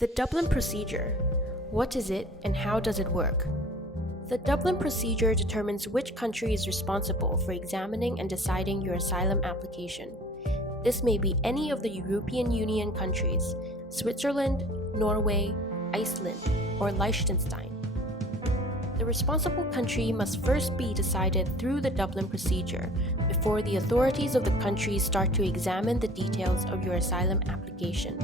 The Dublin Procedure. What is it and how does it work? The Dublin Procedure determines which country is responsible for examining and deciding your asylum application. This may be any of the European Union countries, Switzerland, Norway, Iceland, or Liechtenstein. The responsible country must first be decided through the Dublin Procedure before the authorities of the country start to examine the details of your asylum application.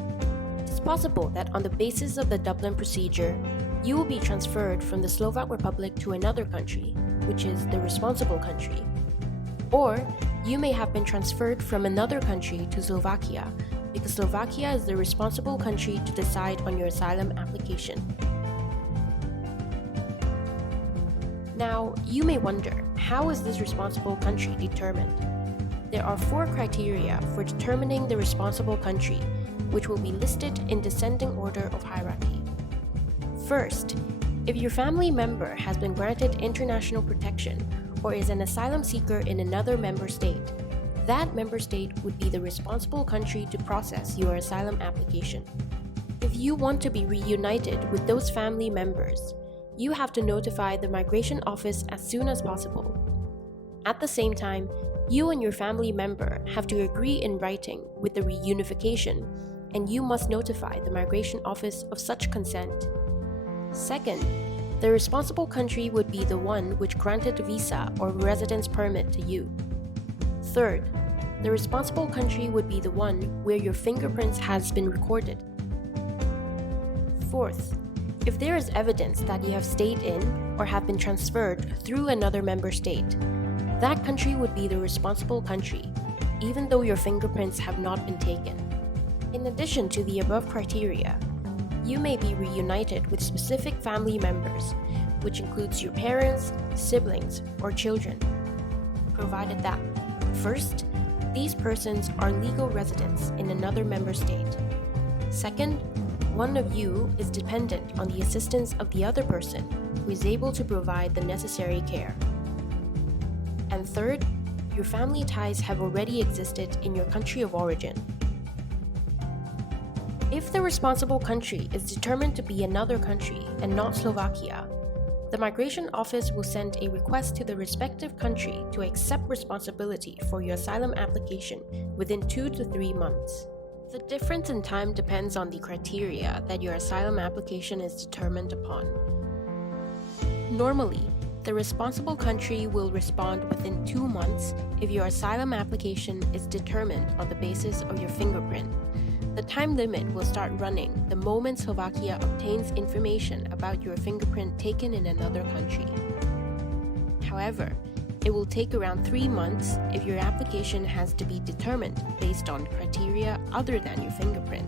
It is possible that on the basis of the Dublin Procedure, you will be transferred from the Slovak Republic to another country, which is the responsible country. Or you may have been transferred from another country to Slovakia, because Slovakia is the responsible country to decide on your asylum application. Now, you may wonder, how is this responsible country determined? There are 4 criteria for determining the responsible country, which will be listed in descending order of hierarchy. First, if your family member has been granted international protection or is an asylum seeker in another member state, that member state would be the responsible country to process your asylum application. If you want to be reunited with those family members, you have to notify the migration office as soon as possible. At the same time, you and your family member have to agree in writing with the reunification, and you must notify the migration office of such consent. Second, the responsible country would be the one which granted a visa or residence permit to you. Third, the responsible country would be the one where your fingerprints has been recorded. Fourth, if there is evidence that you have stayed in or have been transferred through another member state, that country would be the responsible country, even though your fingerprints have not been taken. In addition to the above criteria, you may be reunited with specific family members, which includes your parents, siblings, or children, provided that, first, these persons are legal residents in another member state. Second, one of you is dependent on the assistance of the other person who is able to provide the necessary care. And third, your family ties have already existed in your country of origin. If the responsible country is determined to be another country and not Slovakia, the migration office will send a request to the respective country to accept responsibility for your asylum application within 2 to 3 months. The difference in time depends on the criteria that your asylum application is determined upon. Normally, the responsible country will respond within 2 months if your asylum application is determined on the basis of your fingerprint. The time limit will start running the moment Slovakia obtains information about your fingerprint taken in another country. However, it will take around 3 months if your application has to be determined based on criteria other than your fingerprint,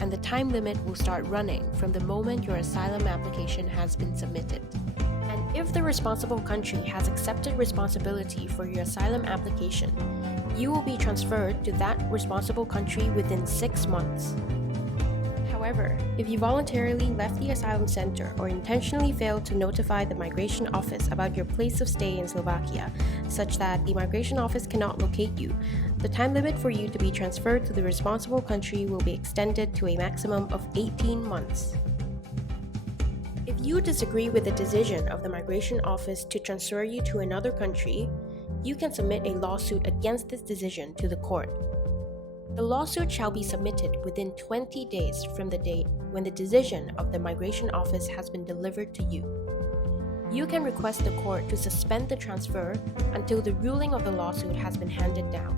and the time limit will start running from the moment your asylum application has been submitted. And if the responsible country has accepted responsibility for your asylum application, you will be transferred to that responsible country within 6 months. However, if you voluntarily left the asylum center or intentionally failed to notify the migration office about your place of stay in Slovakia, such that the migration office cannot locate you, the time limit for you to be transferred to the responsible country will be extended to a maximum of 18 months. If you disagree with the decision of the migration office to transfer you to another country, you can submit a lawsuit against this decision to the court. The lawsuit shall be submitted within 20 days from the date when the decision of the migration office has been delivered to you. You can request the court to suspend the transfer until the ruling of the lawsuit has been handed down.